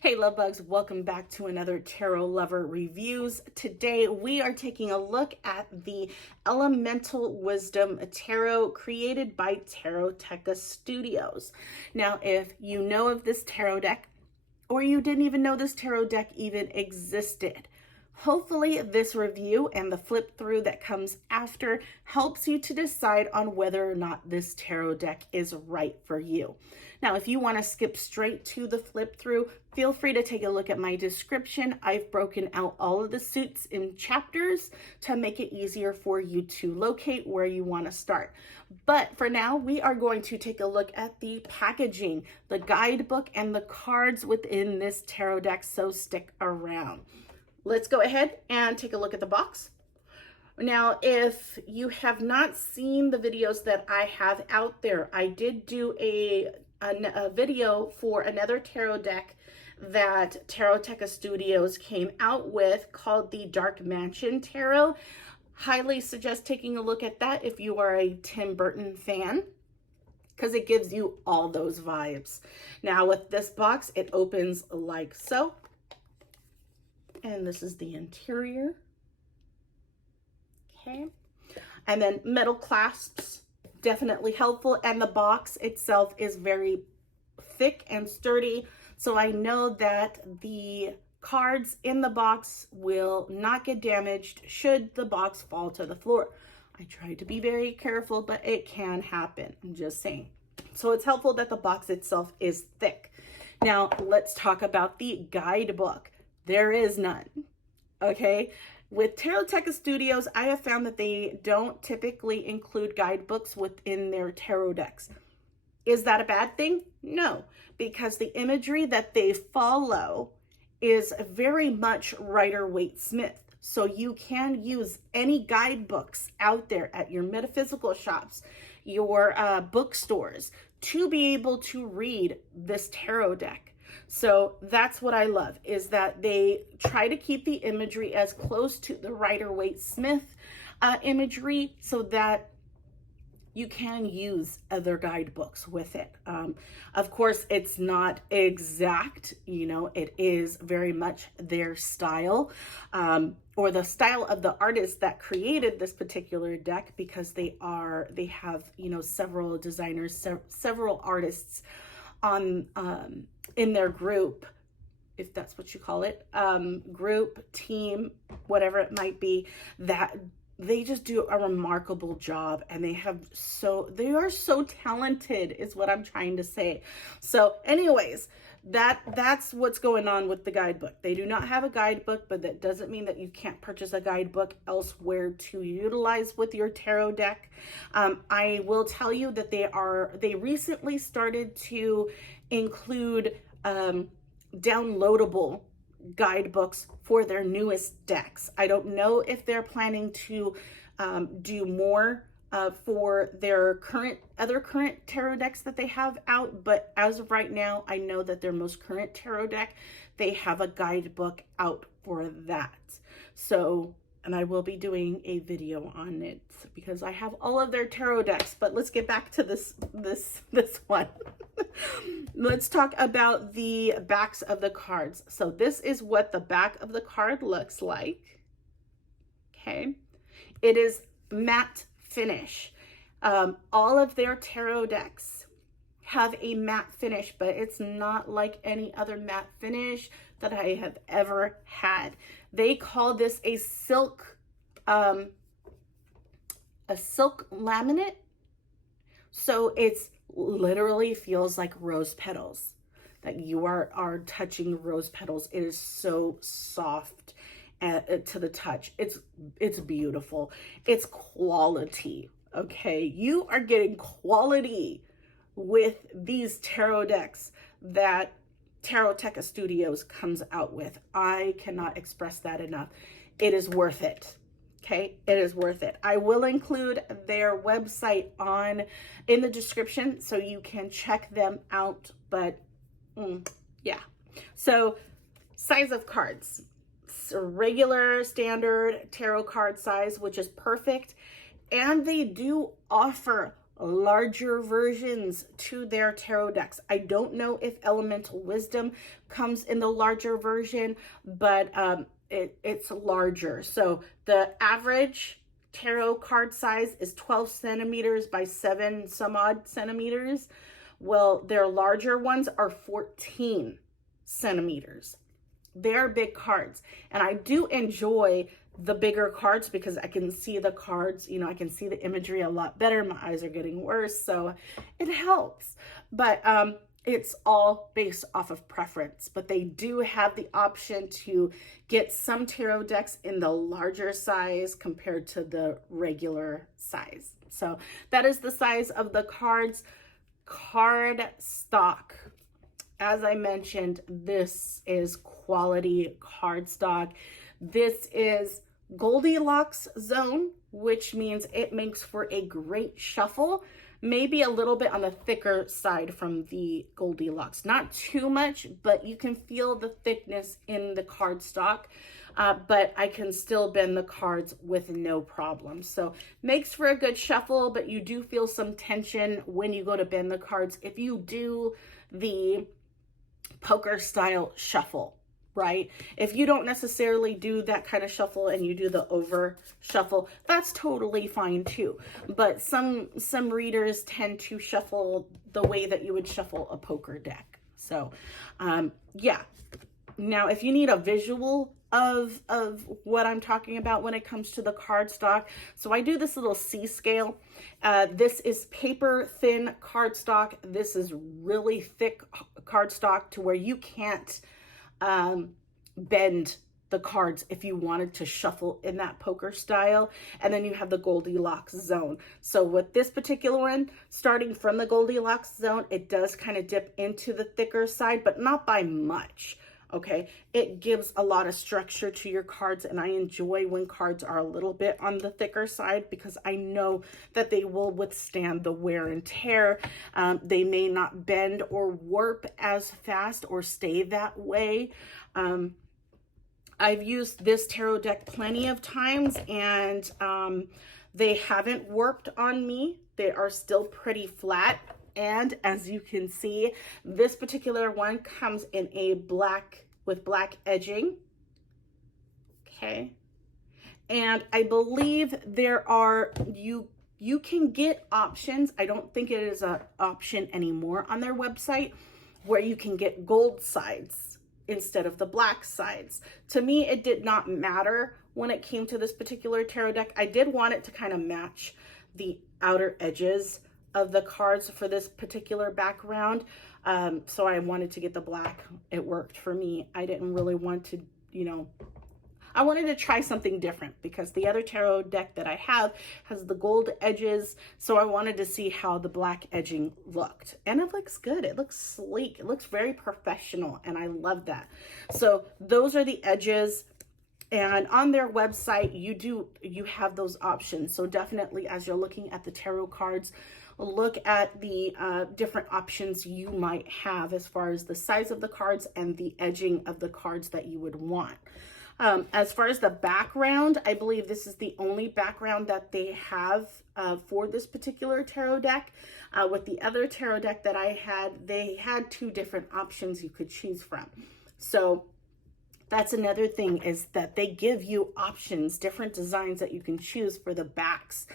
Hey love bugs, welcome back to another Tarot Lover Reviews. Today we are taking a look at the Elemental Wisdom Tarot created by Taroteca Studios. Now, if you know of this tarot deck, or you didn't even know this tarot deck even existed, hopefully this review and the flip through that comes after helps you to decide on whether or not this tarot deck is right for you. Now, if you want to skip straight to the flip through, feel free to take a look at my description. I've broken out all of the suits in chapters to make it easier for you to locate where you want to start. But for now, we are going to take a look at the packaging, the guidebook, and the cards within this tarot deck, so stick around. Let's go ahead and take a look at the box. Now, if you have not seen the videos that I have out there, I did do a video for another tarot deck that Taroteca Studios came out with called the Dark Mansion Tarot. Highly suggest taking a look at that if you are a Tim Burton fan, because it gives you all those vibes. Now with this box, it opens like so. And this is the interior. Okay. And then metal clasps, definitely helpful. And the box itself is very thick and sturdy. So I know that the cards in the box will not get damaged should the box fall to the floor. I try to be very careful, but it can happen. I'm just saying. So it's helpful that the box itself is thick. Now let's talk about the guidebook. There is none, okay? With Taroteca Studios, I have found that they don't typically include guidebooks within their tarot decks. Is that a bad thing? No, because the imagery that they follow is very much Rider-Waite Smith. So you can use any guidebooks out there at your metaphysical shops, your bookstores, to be able to read this tarot deck. So that's what I love, is that they try to keep the imagery as close to the Rider-Waite Smith imagery so that you can use other guidebooks with it. Of course, it's not exact, you know, it is very much their style, or the style of the artist that created this particular deck, because they have, you know, several designers, several artists on in their group, if that's what you call it, group, team, whatever it might be, that they just do a remarkable job, and they are so talented is what I'm trying to say. So anyways, that's what's going on with the guidebook. They do not have a guidebook, but that doesn't mean that you can't purchase a guidebook elsewhere to utilize with your tarot deck. I will tell you that they recently started to include downloadable guidebooks for their newest decks. I don't know if they're planning to do more for their other current tarot decks that they have out, but as of right now, I know that their most current tarot deck, they have a guidebook out for that. So, and I will be doing a video on it because I have all of their tarot decks. But let's get back to this one. Let's talk about the backs of the cards. So this is what the back of the card looks like. Okay. It is matte finish. All of their tarot decks have a matte finish, but it's not like any other matte finish that I have ever had. They call this a silk laminate. So it's literally feels like rose petals, that you are touching rose petals. It is so soft to the touch. It's beautiful. It's quality. Okay, you are getting quality with these tarot decks that Taroteca Studios comes out with. I cannot express that enough. It is worth it. Okay, it is worth it. I will include their website in the description so you can check them out. But yeah, so size of cards, so regular standard tarot card size, which is perfect. And they do offer larger versions to their tarot decks. I don't know if Elemental Wisdom comes in the larger version, but it's larger. So the average tarot card size is 12 centimeters by 7 some odd centimeters. Well, their larger ones are 14 centimeters. They're big cards, and I do enjoy the bigger cards because I can see the cards, you know, I can see the imagery a lot better. My eyes are getting worse, so it helps. But it's all based off of preference. But they do have the option to get some tarot decks in the larger size compared to the regular size. So that is the size of the cards. Card stock. As I mentioned, this is quality cardstock. This is Goldilocks zone, which means it makes for a great shuffle, maybe a little bit on the thicker side from the Goldilocks. Not too much, but you can feel the thickness in the cardstock, but I can still bend the cards with no problem. So makes for a good shuffle, but you do feel some tension when you go to bend the cards if you do the poker style shuffle, right? If you don't necessarily do that kind of shuffle and you do the over shuffle, that's totally fine too. But some readers tend to shuffle the way that you would shuffle a poker deck. So yeah. Now, if you need a visual of what I'm talking about when it comes to the cardstock, so I do this little C scale. This is paper thin cardstock. This is really thick cardstock to where you can't bend the cards if you wanted to shuffle in that poker style. And then you have the Goldilocks zone. So with this particular one, starting from the Goldilocks zone, it does kind of dip into the thicker side, but not by much. Okay, it gives a lot of structure to your cards, and I enjoy when cards are a little bit on the thicker side because I know that they will withstand the wear and tear. They may not bend or warp as fast or stay that way. I've used this tarot deck plenty of times, and they haven't warped on me. They are still pretty flat. And as you can see, this particular one comes in a black with black edging. Okay. And I believe there are, you can get options. I don't think it is an option anymore on their website where you can get gold sides instead of the black sides. To me, it did not matter when it came to this particular tarot deck. I did want it to kind of match the outer edges of the cards for this particular background. So I wanted to get the black. It worked for me. I didn't really want to, you know, I wanted to try something different because the other tarot deck that I have has the gold edges. So I wanted to see how the black edging looked. And it looks good. It looks sleek. It looks very professional. And I love that. So those are the edges. And on their website, you have those options. So definitely, as you're looking at the tarot cards, look at the different options you might have as far as the size of the cards and the edging of the cards that you would want. As far as the background, I believe this is the only background that they have for this particular tarot deck. With the other tarot deck that I had, they had two different options you could choose from. So that's another thing, is that they give you options, different designs that you can choose for the backs.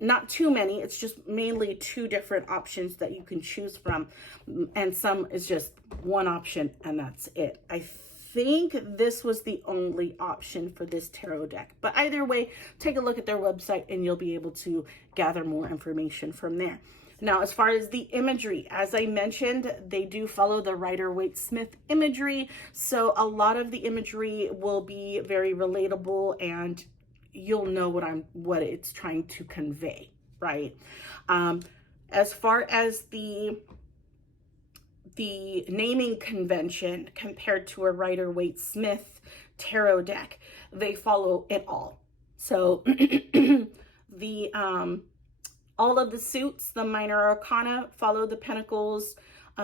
Not too many, it's just mainly two different options that you can choose from. And some is just one option and that's it. I think this was the only option for this tarot deck. But either way, take a look at their website and you'll be able to gather more information from there. Now, as far as the imagery, as I mentioned, they do follow the Rider-Waite-Smith imagery. So a lot of the imagery will be very relatable and you'll know what it's trying to convey, right? As far as the naming convention compared to a Rider-Waite-Smith tarot deck, they follow it all. So all of the suits, the minor arcana, follow the pentacles,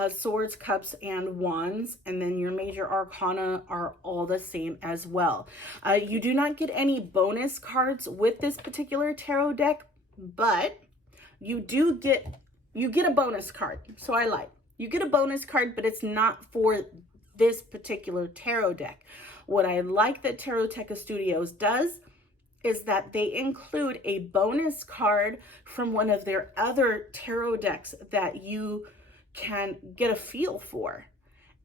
swords, cups, and wands. And then your major arcana are all the same as well. You do not get any bonus cards with this particular tarot deck, but you get a bonus card. So I lied. You get a bonus card, but it's not for this particular tarot deck. What I like that Taroteca Studios does is that they include a bonus card from one of their other tarot decks that you can get a feel for.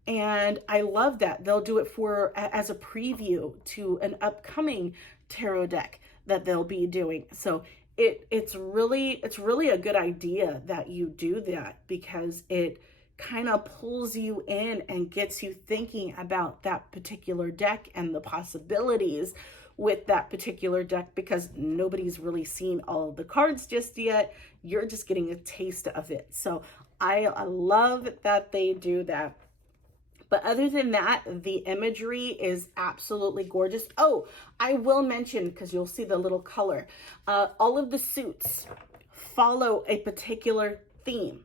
And I love that. They'll do it for as a preview to an upcoming tarot deck that they'll be doing. So it's really a good idea that you do that, because it kind of pulls you in and gets you thinking about that particular deck and the possibilities with that particular deck, because nobody's really seen all of the cards just yet. You're just getting a taste of it. So I love that they do that. But other than that, the imagery is absolutely gorgeous. Oh, I will mention, because you'll see the little color, all of the suits follow a particular theme.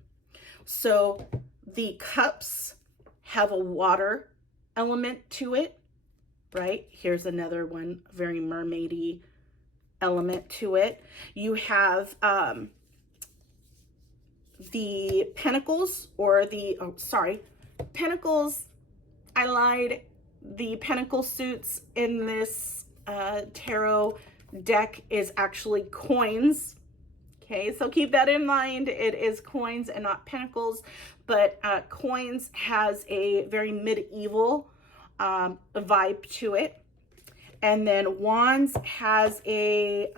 So the cups have a water element to it, right? Here's another one, very mermaidy element to it. You have the pentacles, or the, pentacles. I lied. The pentacle suits in this tarot deck is actually coins. Okay, so keep that in mind. It is coins and not pentacles, but coins has a very medieval vibe to it. And then wands has a,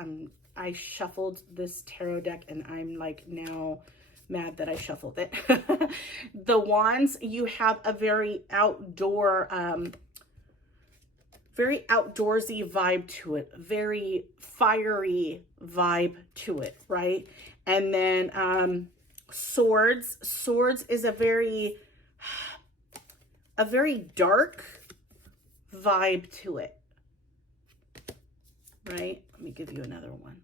I shuffled this tarot deck and I'm like now mad that I shuffled it. The wands, you have a very outdoor, very outdoorsy vibe to it, very fiery vibe to it, right? And then swords is a very dark vibe to it, right? Let me give you another one.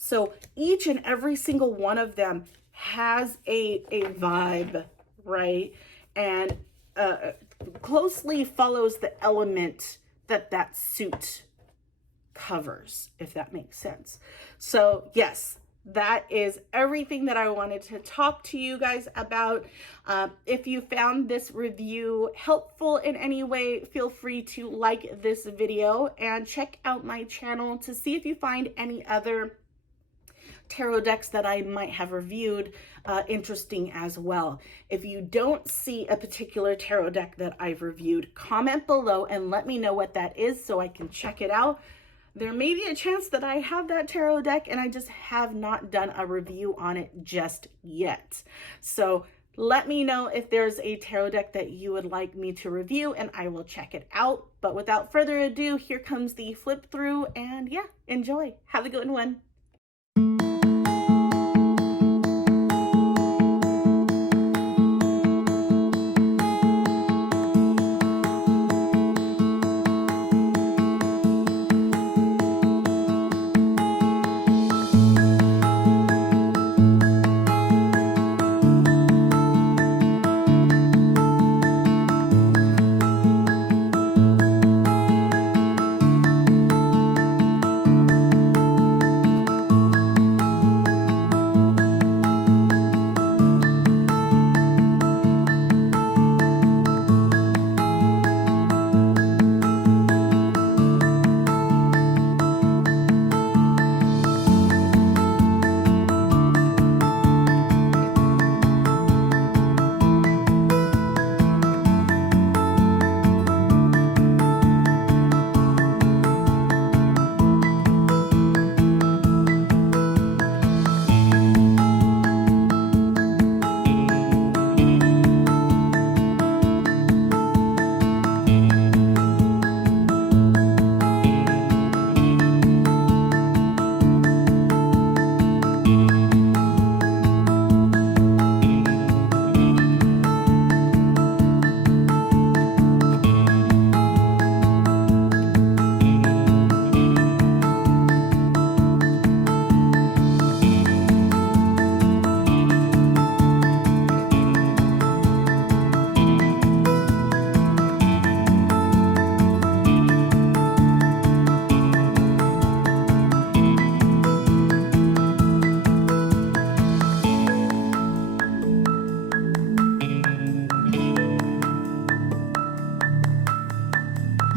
So each and every single one of them has a vibe, right? And closely follows the element that suit covers, if that makes sense. So yes, that is everything that I wanted to talk to you guys about. If you found this review helpful in any way, feel free to like this video and check out my channel to see if you find any other tarot decks that I might have reviewed interesting as well. If you don't see a particular tarot deck that I've reviewed, comment below and let me know what that is so I can check it out. There may be a chance that I have that tarot deck and I just have not done a review on it just yet. So let me know if there's a tarot deck that you would like me to review and I will check it out. But without further ado, here comes the flip through, and yeah, enjoy. Have a good one.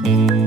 Bye.